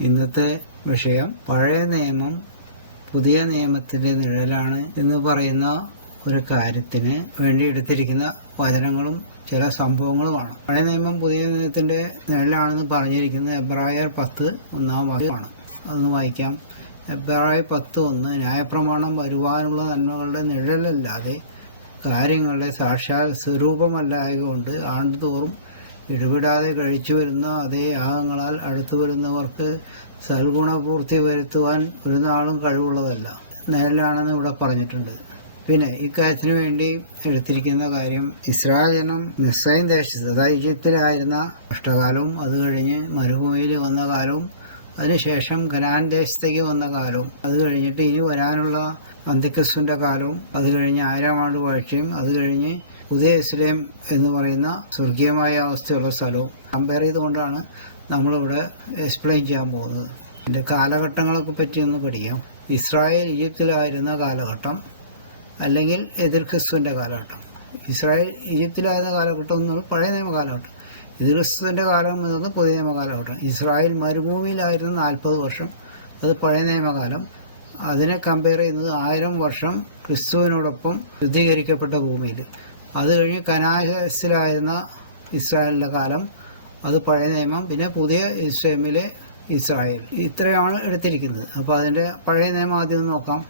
ഇന്നത്തെ വിഷയം പഴയ നിയമം പുതിയ നിയമത്തിന്റെ നിഴലാണ് എന്ന് പറയുന്ന ഒരു കാര്യത്തിന് വേണ്ടി എടുത്തിരിക്കുന്ന വചനങ്ങളും ചില സംഭവങ്ങളുമാണ്. പഴയ നിയമം പുതിയ നിയമത്തിന്റെ നിഴലാണെന്ന് പറഞ്ഞിരിക്കുന്നത് എബ്രായർ പത്ത് ഒന്നാം വാക്യമാണ്. അതൊന്ന് വായിക്കാം. എബ്രായർ പത്ത് ഒന്ന് ന്യായപ്രമാണം വരുവാനുള്ള നന്മകളുടെ നിഴലല്ലാതെ കാര്യങ്ങളുടെ സാക്ഷാൽ സ്വരൂപമല്ലായതുകൊണ്ട് ആണ്ടുതോറും ഇടപെടാതെ കഴിച്ചു വരുന്ന അതേ യാഗങ്ങളാൽ അടുത്തു വരുന്നവർക്ക് സൽഗുണപൂർത്തി വരുത്തുവാൻ ഒരു നാളും കഴിവുള്ളതല്ല. നേരിലാണെന്ന് ഇവിടെ പറഞ്ഞിട്ടുണ്ട്. പിന്നെ ഇക്കാര്യത്തിന് വേണ്ടി എടുത്തിരിക്കുന്ന കാര്യം ഇസ്രായേലും ജനം മിസ്രൈം ദേശത്ത് അതായത് ഈജിപ്തിലായിരുന്ന കഷ്ടകാലവും അത് കഴിഞ്ഞ് മരുഭൂമിയിൽ വന്ന കാലവും അതിനുശേഷം ഖനാൻ ദേശത്തേക്ക് വന്ന കാലവും അത് കഴിഞ്ഞിട്ട് ഇനി വരാനുള്ള അന്തിക്കസ്സിന്റെ കാലവും അത് കഴിഞ്ഞ് ആയിരം ആണ്ട് വാഴ്ചയും അത് കഴിഞ്ഞ് പുതിയ ഇസ്ലേം എന്ന് പറയുന്ന സ്വർഗീയമായ അവസ്ഥയുള്ള സ്ഥലവും കമ്പയർ ചെയ്തുകൊണ്ടാണ് നമ്മളിവിടെ എക്സ്പ്ലെയിൻ ചെയ്യാൻ പോകുന്നത്. എന്റെ കാലഘട്ടങ്ങളൊക്കെ പറ്റി ഒന്ന് പഠിക്കാം. ഇസ്രായേൽ ഈജിപ്തിലായിരുന്ന കാലഘട്ടം അല്ലെങ്കിൽ എതിർ ക്രിസ്തുവിന്റെ കാലഘട്ടം. ഇസ്രായേൽ ഈജിപ്തിലായിരുന്ന കാലഘട്ടം എന്നുള്ള പഴയ നിയമ കാലഘട്ടം എതിർ ക്രിസ്തുവിന്റെ കാലം എന്നത് പുതിയ നിയമ കാലഘട്ടം ഇസ്രായേൽ മരുഭൂമിയിലായിരുന്ന നാൽപ്പത് വർഷം അത് പഴയ നിയമകാലം. അതിനെ കമ്പയർ ചെയ്യുന്നത് ആയിരം വർഷം ക്രിസ്തുവിനോടൊപ്പം ശുദ്ധീകരിക്കപ്പെട്ട ഭൂമിയിൽ. അത് കഴിഞ്ഞ് കനാസിലായിരുന്ന ഇസ്രായേലിന്റെ കാലം. അത് പഴയ നിയമം. പിന്നെ പുതിയ ഇസ്രേമിലെ ഇസ്രായേൽ. ഇത്രയാണ് എടുത്തിരിക്കുന്നത്. അപ്പോൾ അതിന്റെ പഴയ നിയമം ആദ്യം നോക്കാം.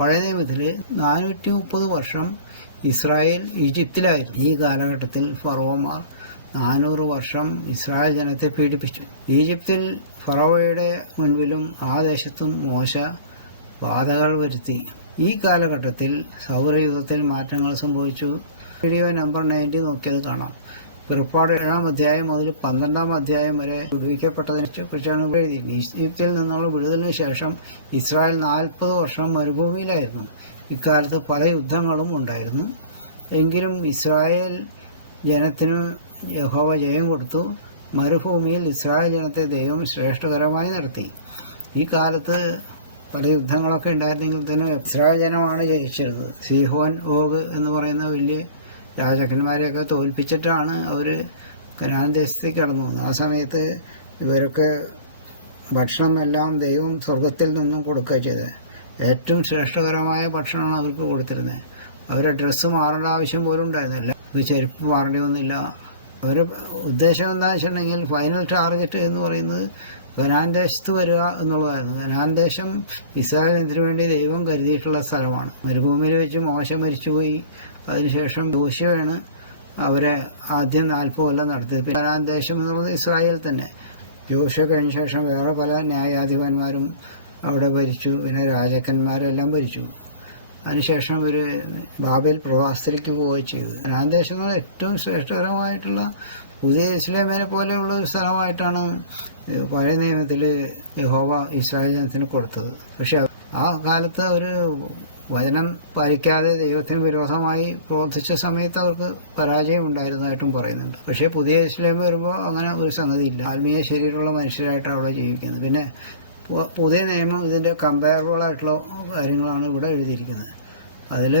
പഴയ നിയമത്തിൽ നാനൂറ്റി മുപ്പത് വർഷം ഇസ്രായേൽ ഈജിപ്തിലായിരുന്നു. ഈ കാലഘട്ടത്തിൽ ഫറോമാർ നാനൂറ് വർഷം ഇസ്രായേൽ ജനത്തെ പീഡിപ്പിച്ചു. ഈജിപ്തിൽ ഫറോവയുടെ മുൻപിലും ആ ദേശത്തും മോശ ബാധകൾ വരുത്തി. ഈ കാലഘട്ടത്തിൽ സൗരയുഗത്തിൽ മാറ്റങ്ങൾ സംഭവിച്ചു. വീഡിയോ നമ്പർ നയന്റി നോക്കിയത് കാണാം. പിറപ്പാട് ഏഴാം അധ്യായം മുതൽ പന്ത്രണ്ടാം അധ്യായം വരെ വിടുവിക്കപ്പെട്ടതിനെ കുറിച്ചാണ് എഴുതി ഈജിപ്തിൽ നിന്നുള്ള വിടുതലിന് ശേഷം ഇസ്രായേൽ നാൽപ്പത് വർഷം മരുഭൂമിയിലായിരുന്നു. ഇക്കാലത്ത് പല യുദ്ധങ്ങളും ഉണ്ടായിരുന്നു. എങ്കിലും ഇസ്രായേൽ ജനത്തിന് യഹോവ ജയം കൊടുത്തു. മരുഭൂമിയിൽ ഇസ്രായേൽ ജനത്തെ ദൈവം ശ്രേഷ്ഠകരമായി നടത്തി. ഈ കാലത്ത് പല യുദ്ധങ്ങളൊക്കെ ഉണ്ടായിരുന്നെങ്കിൽ തന്നെ ഇസ്രായേൽ ജനമാണ് ജയിച്ചിരുന്നത് സിഹോൻ ഓഗ് എന്ന് പറയുന്ന വലിയ രാജാക്കന്മാരെയൊക്കെ തോൽപ്പിച്ചിട്ടാണ് അവർ കനാൻ ദേശത്തേക്ക് കടന്നു പോകുന്നത്. ആ സമയത്ത് ഇവരൊക്കെ ഭക്ഷണം എല്ലാം ദൈവം സ്വർഗത്തിൽ നിന്നും കൊടുക്കുക ചെയ്തത് ഏറ്റവും ശ്രേഷ്ഠകരമായ ഭക്ഷണമാണ് അവർക്ക് കൊടുത്തിരുന്നത്. അവരുടെ ഡ്രസ്സ് മാറേണ്ട ആവശ്യം പോലും ഉണ്ടായിരുന്നില്ല. ഒരു ചെരുപ്പ് മാറേണ്ടി വന്നില്ല. ഒരു ഉദ്ദേശം എന്താണെന്ന് വെച്ചിട്ടുണ്ടെങ്കിൽ ഫൈനൽ ടാർഗറ്റ് എന്ന് പറയുന്നത് കനാൻ ദേശത്ത് വരിക എന്നുള്ളതായിരുന്നു. കനാൻ ദേശം ഇസ്രായേലിന് വേണ്ടി ദൈവം കരുതിയിട്ടുള്ള സ്ഥലമാണ്. മരുഭൂമിയിൽ വെച്ച് മോശം മരിച്ചുപോയി. അതിനുശേഷം ദൂഷ്യമാണ് അവരെ ആദ്യം നാൽപ്പത് കൊല്ലം നടത്തിയത്. പിന്നെ കനാൻ ദേശം എന്നുള്ളത് ഇസ്രായേൽ തന്നെ. ജോഷ്യ കഴിഞ്ഞ ശേഷം വേറെ പല ന്യായാധിപന്മാരും അവിടെ ഭരിച്ചു. പിന്നെ രാജാക്കന്മാരെല്ലാം ഭരിച്ചു. അതിനുശേഷം ഇവർ ബാബേൽ പ്രവാസത്തിലേക്ക് പോവുകയും ചെയ്തു. കനാൻ ദേശം ഏറ്റവും ശ്രേഷ്ഠകരമായിട്ടുള്ള പുതിയ ഇസ്ലാമിനെ പോലെയുള്ള ഒരു സ്ഥലമായിട്ടാണ് പഴയ നിയമത്തിൽ യഹോവ ഇസ്രായേൽ ജനത്തിന് കൊടുത്തത്. പക്ഷെ ആ കാലത്ത് ഒരു വചനം പാലിക്കാതെ ദൈവത്തിന് വിരോധമായി പ്രവർത്തിച്ച സമയത്ത് അവർക്ക് പരാജയം ഉണ്ടായിരുന്നതായിട്ടും പറയുന്നുണ്ട്. പക്ഷേ പുതിയ ഇസ്ലാം വരുമ്പോൾ അങ്ങനെ ഒരു സംഗതിയില്ല ആത്മീയ ശരീരമുള്ള മനുഷ്യരായിട്ടാണ് അവിടെ ജീവിക്കുന്നത്. പിന്നെ പുതിയ നിയമം ഇതിന്റെ കമ്പയറബിൾ ആയിട്ടുള്ള കാര്യങ്ങളാണ് ഇവിടെ എഴുതിയിരിക്കുന്നത്. അതിൽ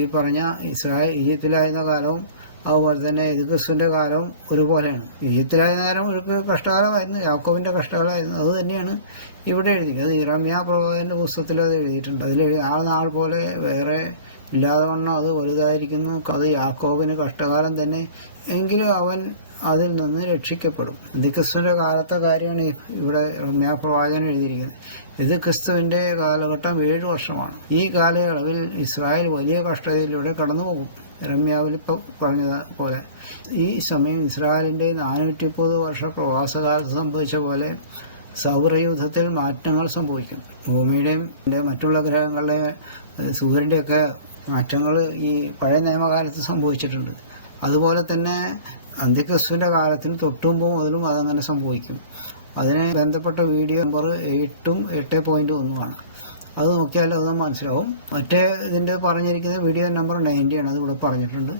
ഈ പറഞ്ഞ ഇസ്രായേൽ ഈജിപ്തിലായിരുന്ന കാലവും അതുപോലെ തന്നെ ഇത് ക്രിസ്തുവിന്റെ കാലവും ഒരുപോലെയാണ്. ഈജിപ്തിലായ നേരം ഒരു കഷ്ടകാലമായിരുന്നു യാക്കോബിന്റെ കഷ്ടകാലമായിരുന്നു. അത് തന്നെയാണ് ഇവിടെ എഴുതിയിരിക്കുന്നത്. ഇറമ്യ പ്രഭുവിന്റെ പുസ്തകത്തിൽ അത് എഴുതിയിട്ടുണ്ട്. അതിൽ ആ നാൾ പോലെ വേറെ ഇല്ലാതെ വണ്ണം അത് വലുതായിരിക്കുന്നു. അത് യാക്കോബിന് കഷ്ടകാലം തന്നെ എങ്കിലും അവൻ അതിൽ നിന്ന് രക്ഷിക്കപ്പെടും. ഇത് ക്രിസ്തുവിന്റെ കാലത്തെ കാര്യമാണ് ഇവിടെ റമ്യാ പ്രവാചകൻ എഴുതിയിരിക്കുന്നത്. ഇത് ക്രിസ്തുവിന്റെ കാലഘട്ടം ഏഴ് വർഷമാണ്. ഈ കാലയളവിൽ ഇസ്രായേൽ വലിയ കഷ്ടതയിലൂടെ കടന്നുപോകും. രമ്യാവിൽ പറഞ്ഞത് പോലെ. ഈ സമയം ഇസ്രായേലിന്റെ നാനൂറ്റി മുപ്പത് വർഷ പ്രവാസകാലത്ത് സംഭവിച്ച പോലെ സൗരയുദ്ധത്തിൽ മാറ്റങ്ങൾ സംഭവിക്കും. ഭൂമിയുടെയും മറ്റുള്ള ഗ്രഹങ്ങളുടെ സൂര്യന്റെയൊക്കെ മാറ്റങ്ങൾ ഈ പഴയ നിയമകാലത്ത് സംഭവിച്ചിട്ടുണ്ട്. അതുപോലെ തന്നെ അന്ത്യക്രിസ്തുവിന്റെ കാലത്തിന് തൊട്ടുമുമ്പ് മുതലും അതങ്ങനെ സംഭവിക്കും. അതിനെ ബന്ധപ്പെട്ട വീഡിയോ നമ്പർ എട്ടും എട്ട് പോയിന്റ് ഒന്നുമാണ്. അത് നോക്കിയാൽ അത് മനസ്സിലാവും. മറ്റേ ഇതിന്റെ പറഞ്ഞിരിക്കുന്ന വീഡിയോ നമ്പർ നയന്റി ആണ് അത് ഇവിടെ പറഞ്ഞിട്ടുണ്ട്.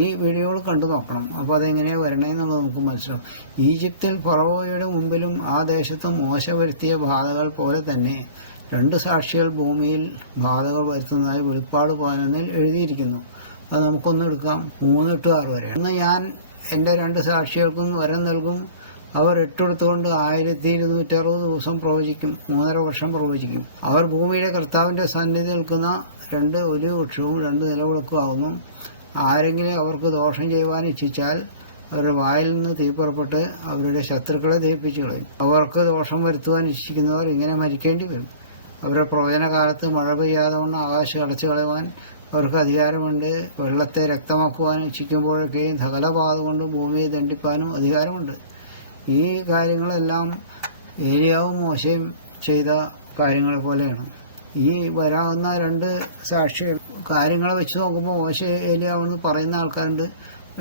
ഈ വീഡിയോകൾ കണ്ടു നോക്കണം. അപ്പോൾ അതെങ്ങനെയാണ് വരണേന്നുള്ളത് നമുക്ക് മനസ്സിലാവും. ഈജിപ്തിൽ ഫറവോയുടെ മുമ്പിലും ആ ദേശത്ത് മോശ വരുത്തിയ ബാധകൾ പോലെ തന്നെ രണ്ട് സാക്ഷികൾ ഭൂമിയിൽ ബാധകൾ വരുത്തുന്നതായി വെളിപ്പാട് പതിനൊന്നിൽ എഴുതിയിരിക്കുന്നു. അത് നമുക്കൊന്ന് എടുക്കാം. മൂന്ന് ടു ആറ് വരെ അന്ന് ഞാൻ എന്റെ രണ്ട് സാക്ഷികൾക്കും വരം നൽകും. അവർ എട്ടെടുത്തുകൊണ്ട് ആയിരത്തി ഇരുന്നൂറ്റി അറുപത് ദിവസം പ്രവചിക്കും മൂന്നര വർഷം പ്രവചിക്കും. അവർ ഭൂമിയുടെ കർത്താവിന്റെ സന്നിധി നിൽക്കുന്ന രണ്ട് ഒരു വൃക്ഷവും രണ്ട് നിലവിളക്കും ആകുന്നു ആരെങ്കിലും അവർക്ക് ദോഷം ചെയ്യുവാൻ ഇച്ഛിച്ചാൽ അവരുടെ വായിൽ നിന്ന് തീ പുറപ്പെട്ട് അവരുടെ ശത്രുക്കളെ ദഹിപ്പിച്ചു കളയും. അവർക്ക് ദോഷം വരുത്തുവാൻ ഇച്ഛിക്കുന്നവർ ഇങ്ങനെ മരിക്കേണ്ടി വരും. അവരുടെ പ്രവചനകാലത്ത് മഴ പെയ്യാതെ കൊണ്ട് ആകാശം അടച്ചു കളയുവാൻ അവർക്ക് അധികാരമുണ്ട്. വെള്ളത്തെ രക്തമാക്കുവാൻ ഇച്ഛിക്കുമ്പോഴൊക്കെയും സകലപാത കൊണ്ട് ഭൂമിയെ ദണ്ഡിപ്പാനും അധികാരമുണ്ട്. ഈ കാര്യങ്ങളെല്ലാം ഏലിയാവ് മോശയും ചെയ്ത കാര്യങ്ങളെ പോലെയാണ്. ഈ വരാവുന്ന രണ്ട് സാക്ഷി കാര്യങ്ങളെ വെച്ച് നോക്കുമ്പോൾ മോശ ഏലിയാവെന്ന് പറയുന്ന ആൾക്കാരുണ്ട്.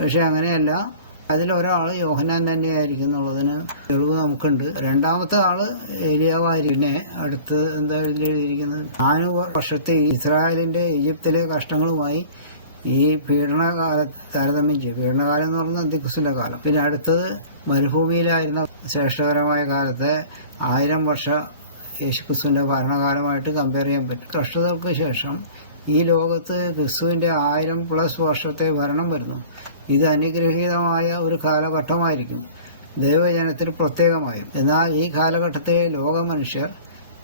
പക്ഷെ അങ്ങനെയല്ല. അതിലൊരാൾ യോഹനാൻ തന്നെയായിരിക്കും എന്നുള്ളതിന് തെളിവ് നമുക്കുണ്ട്. രണ്ടാമത്തെ ആൾ ഏലിയാവായിരിക്കും പിന്നെ അടുത്ത് എന്താ എഴുതിയിരിക്കുന്നത്? നാനൂറ് വർഷത്തെ ഇസ്രായേലിന്റെ ഈജിപ്തിലെ കഷ്ടങ്ങളുമായി ഈ പീഡനകാല താരതമ്യം ചെയ്യും. പീഡനകാലം എന്ന് പറയുന്നത് അന്തിക്കുസിന്റെ കാലം. പിന്നെ അടുത്തത് മരുഭൂമിയിലായിരുന്ന ശ്രേഷ്ഠകരമായ കാലത്തെ ആയിരം വർഷ യേശുക്രിസ്തുവിന്റെ ഭരണകാലമായിട്ട് കമ്പയർ ചെയ്യാൻ പറ്റും. കഷ്ടതകൾക്ക് ശേഷം ഈ ലോകത്ത് ക്രിസ്തുവിന്റെ ആയിരം പ്ലസ് വർഷത്തെ ഭരണം വരുന്നു. ഇത് അനുഗ്രഹീതമായ ഒരു കാലഘട്ടമായിരിക്കും. ദൈവജനത്തിന് പ്രത്യേകമായും. എന്നാൽ ഈ കാലഘട്ടത്തെ ലോക മനുഷ്യർ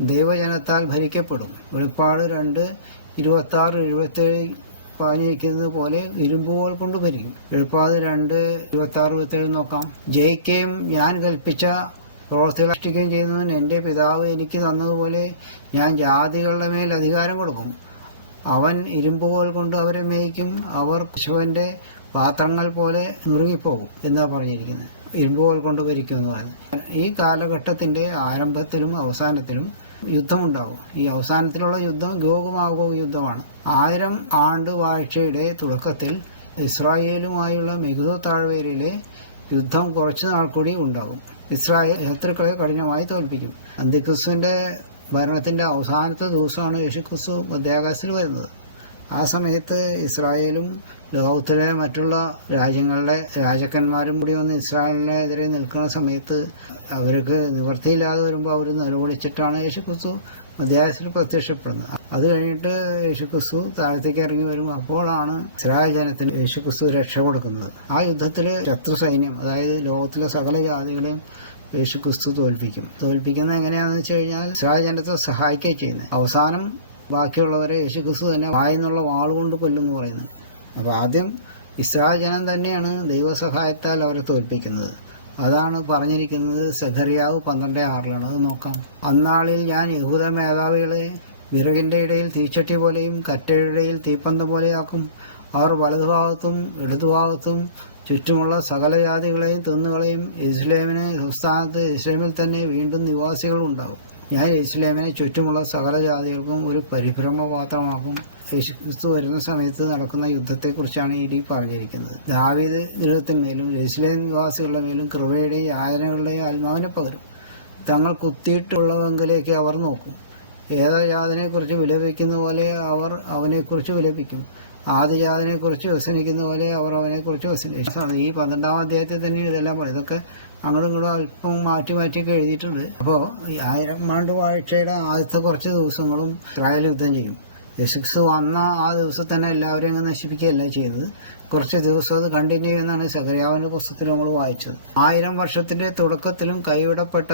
ദൈവജനത്താൽ ഭരിക്കപ്പെടും. വെളിപ്പാട് രണ്ട് ഇരുപത്തി ആറ് എഴുപത്തേഴ് പറഞ്ഞിരിക്കുന്നത് പോലെ ഇരുമ്പുകൾ കൊണ്ട് ഭരിക്കും. വെളിപ്പാട് രണ്ട് ഇരുപത്തി ആറ് ഇരുപത്തേഴ് നോക്കാം. ജയിക്കുകയും ഞാൻ കൽപ്പിച്ച പ്രവർത്തികൾ ചെയ്യുന്നതിന് എന്റെ പിതാവ് എനിക്ക് തന്നതുപോലെ ഞാൻ ജാതികളുടെ മേൽ അധികാരം കൊടുക്കും. അവൻ ഇരുമ്പുകൾ കൊണ്ട് അവരെ മേയ്ക്കും. അവർ പശുവിന്റെ പാത്രങ്ങൾ പോലെ നുറുങ്ങിപ്പോകും എന്നാ പറഞ്ഞിരിക്കുന്നത്. ഇരുമ്പുകൾ കൊണ്ട് ഭരിക്കും എന്ന് പറയുന്നത്. ഈ കാലഘട്ടത്തിന്റെ ആരംഭത്തിലും അവസാനത്തിലും യുദ്ധമുണ്ടാകും. ഈ അവസാനത്തിലുള്ള യുദ്ധം ഗോകുമാകോ യുദ്ധമാണ്. ആയിരം ആണ്ട് വാഴ്ചയുടെ തുടക്കത്തിൽ ഇസ്രായേലുമായുള്ള മെഗുദോ താഴ്വരയിലെ യുദ്ധം കുറച്ചു നാൾ കൂടി ഉണ്ടാകും. ഇസ്രായേൽ ശത്രുക്കളെ കഠിനമായി തോൽപ്പിക്കും. അന്തിക്രിസ്തുവിന്റെ ഭരണത്തിന്റെ അവസാനത്തെ ദിവസമാണ് യേശുക്രിസ്തു മധ്യാകാശത്തിൽ വരുന്നത്. ആ സമയത്ത് ഇസ്രായേലും ലോകത്തിലെ മറ്റുള്ള രാജ്യങ്ങളിലെ രാജാക്കന്മാരും കൂടി വന്ന് ഇസ്രായേലിനെതിരെ നിൽക്കുന്ന സമയത്ത് അവർക്ക് നിവൃത്തിയില്ലാതെ വരുമ്പോൾ അവർ നിലവിളിച്ചിട്ടാണ് യേശുക്രിസ്തു മധ്യാസിൽ പ്രത്യക്ഷപ്പെടുന്നത്. അത് കഴിഞ്ഞിട്ട് യേശുക്രിസ്തു താഴത്തേക്ക് ഇറങ്ങി വരും. അപ്പോഴാണ് ഇസ്രായേൽ ജനത്തിന് യേശുക്രിസ്തു രക്ഷ കൊടുക്കുന്നത്. ആ യുദ്ധത്തിൽ ശത്രു സൈന്യം അതായത് ലോകത്തിലെ സകല ജാതികളെയും യേശുക്രിസ്തു തോൽപ്പിക്കും. തോൽപ്പിക്കുന്നത് എങ്ങനെയാണെന്ന് വെച്ച് കഴിഞ്ഞാൽ ഇസ്രായേൽ ജനത്തെ സഹായിക്കുകയും ചെയ്യുന്നത്. അവസാനം ബാക്കിയുള്ളവരെ യേശുക്രിസ്തു തന്നെ വായിന്നുള്ള വാളുകൊണ്ട് കൊല്ലുമെന്ന് പറയുന്നത് അപ്പോൾ ആദ്യം ഇസ്രായേൽ ജനം തന്നെയാണ് ദൈവസഹായത്താൽ അവരെ തോൽപ്പിക്കുന്നത്. അതാണ് പറഞ്ഞിരിക്കുന്നത് സെഖറിയാവ് പന്ത്രണ്ട് ആറിലാണ്. അത് നോക്കാം. അന്നാളിൽ ഞാൻ യഹൂദ മേധാവികളെ വിറകിന്റെ ഇടയിൽ തീച്ചട്ടി പോലെയും കറ്റയുടെ തീപ്പന്തം പോലെയാക്കും. അവർ വലതുഭാഗത്തും ഇടതുഭാഗത്തും ചുറ്റുമുള്ള സകല ജാതികളെയും തിന്നുകളെയും ഇസ്ലേമിനെ സംസ്ഥാനത്ത് ഇസ്ലേമിൽ തന്നെ വീണ്ടും നിവാസികൾ ഉണ്ടാകും ഞാൻ ഇസ്ലാമിനെ ചുറ്റുമുള്ള സകല ജാതികൾക്കും ഒരു പരിഭ്രമപാത്രമാക്കും. യേശുക്രിസ്തു വരുന്ന സമയത്ത് നടക്കുന്ന യുദ്ധത്തെക്കുറിച്ചാണ് ഇനി പറഞ്ഞിരിക്കുന്നത്. ദാവീദ് ഗൃഹത്തിന്മേലും ഇസ്ലേം നിവാസികളുടെ മേലും കൃപയുടെയും യാതനകളുടെയും ആത്മാവിനെ പകരും. തങ്ങൾ കുത്തിയിട്ടുള്ളവെങ്കിലേക്ക് അവർ നോക്കും. ഏതോ കുറിച്ച് വിലപിക്കുന്ന പോലെ അവർ അവനെക്കുറിച്ച് വിലപിക്കും. ആദിജാതനെക്കുറിച്ച് വ്യസനിക്കുന്ന പോലെ അവർ അവനെക്കുറിച്ച് വ്യസനിക്കും. ഈ പന്ത്രണ്ടാം അധ്യായത്തിൽ തന്നെ ഇതെല്ലാം പറയും. ഇതൊക്കെ അങ്ങോട്ടും ഇങ്ങോട്ടും അല്പം മാറ്റി മാറ്റിയൊക്കെ എഴുതിയിട്ടുണ്ട്. അപ്പോൾ ഈ ആയിരം ആണ്ട് വാഴ്ചയുടെ ആദ്യത്തെ കുറച്ച് ദിവസങ്ങളും ഇസ്രായേൽ യുദ്ധം ചെയ്യും. യേശുക്രിസ്തു വന്ന ആ ദിവസം തന്നെ എല്ലാവരെയും അങ്ങ് നശിപ്പിക്കുകയല്ല ചെയ്തത്. കുറച്ച് ദിവസം അത് കണ്ടിന്യൂ ചെയ്യുന്നതാണ് സഹരിയാവിന്റെ പുസ്തകത്തിൽ നമ്മൾ വായിച്ചത്. ആയിരം വർഷത്തിന്റെ തുടക്കത്തിലും കൈവിടപ്പെട്ട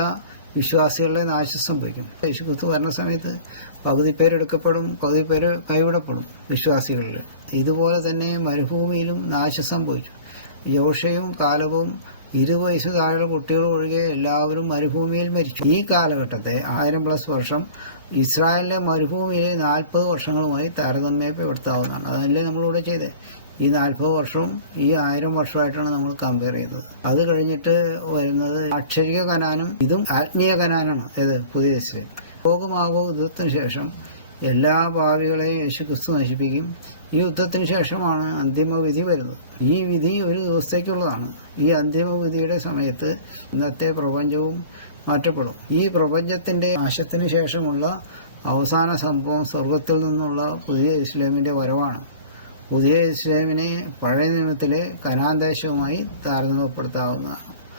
വിശ്വാസികളുടെ നാശം സംഭവിക്കും. യേശുക്രിസ്തു വരുന്ന സമയത്ത് പകുതി പേരെടുക്കപ്പെടും പകുതി പേര് കൈവിടപ്പെടും വിശ്വാസികളിൽ ഇതുപോലെ തന്നെ മരുഭൂമിയിലും നാശം സംഭവിച്ചു യോഷയും കാലവും ഇരു വയസ്സ് താഴെ കുട്ടികൾ ഒഴികെ എല്ലാവരും മരുഭൂമിയിൽ മരിച്ചു. ഈ കാലഘട്ടത്തെ ആയിരം പ്ലസ് വർഷം ഇസ്രായേലിലെ മരുഭൂമിയിലെ നാൽപ്പത് വർഷങ്ങളുമായി താരതമ്യപ്പെടുത്താവുന്നതാണ്. അതല്ലേ നമ്മളിവിടെ ചെയ്തത് ഈ നാൽപ്പത് വർഷവും ഈ ആയിരം വർഷമായിട്ടാണ് നമ്മൾ കമ്പയർ ചെയ്തത് അത് കഴിഞ്ഞിട്ട് വരുന്നത് അക്ഷരിക കനാനും ഇതും ആത്മീയ കനാനാണ്. ഏത്? പുതിയ ഇസ്രയേൽ ഭോഗമാകോ യുദ്ധത്തിന് ശേഷം എല്ലാ ഭാവികളെയും യേശുക്രിസ്തു നശിപ്പിക്കും. ഈ യുദ്ധത്തിന് ശേഷമാണ് അന്തിമവിധി വരുന്നത്. ഈ വിധി ഒരു ദിവസത്തേക്കുള്ളതാണ്. ഈ അന്തിമവിധിയുടെ സമയത്ത് ഇന്നത്തെ പ്രപഞ്ചവും മാറ്റപ്പെടും. ഈ പ്രപഞ്ചത്തിന്റെ നാശത്തിന് ശേഷമുള്ള അവസാന സംഭവം സ്വർഗത്തിൽ നിന്നുള്ള പുതിയ ഇസ്ലാമിന്റെ വരവാണ്. പുതിയ ഇസ്ലാമിനെ പഴയ നിയമത്തിലെ കനാന്തേശവുമായി താരതമ്യപ്പെടുത്താവുന്നതാണ്.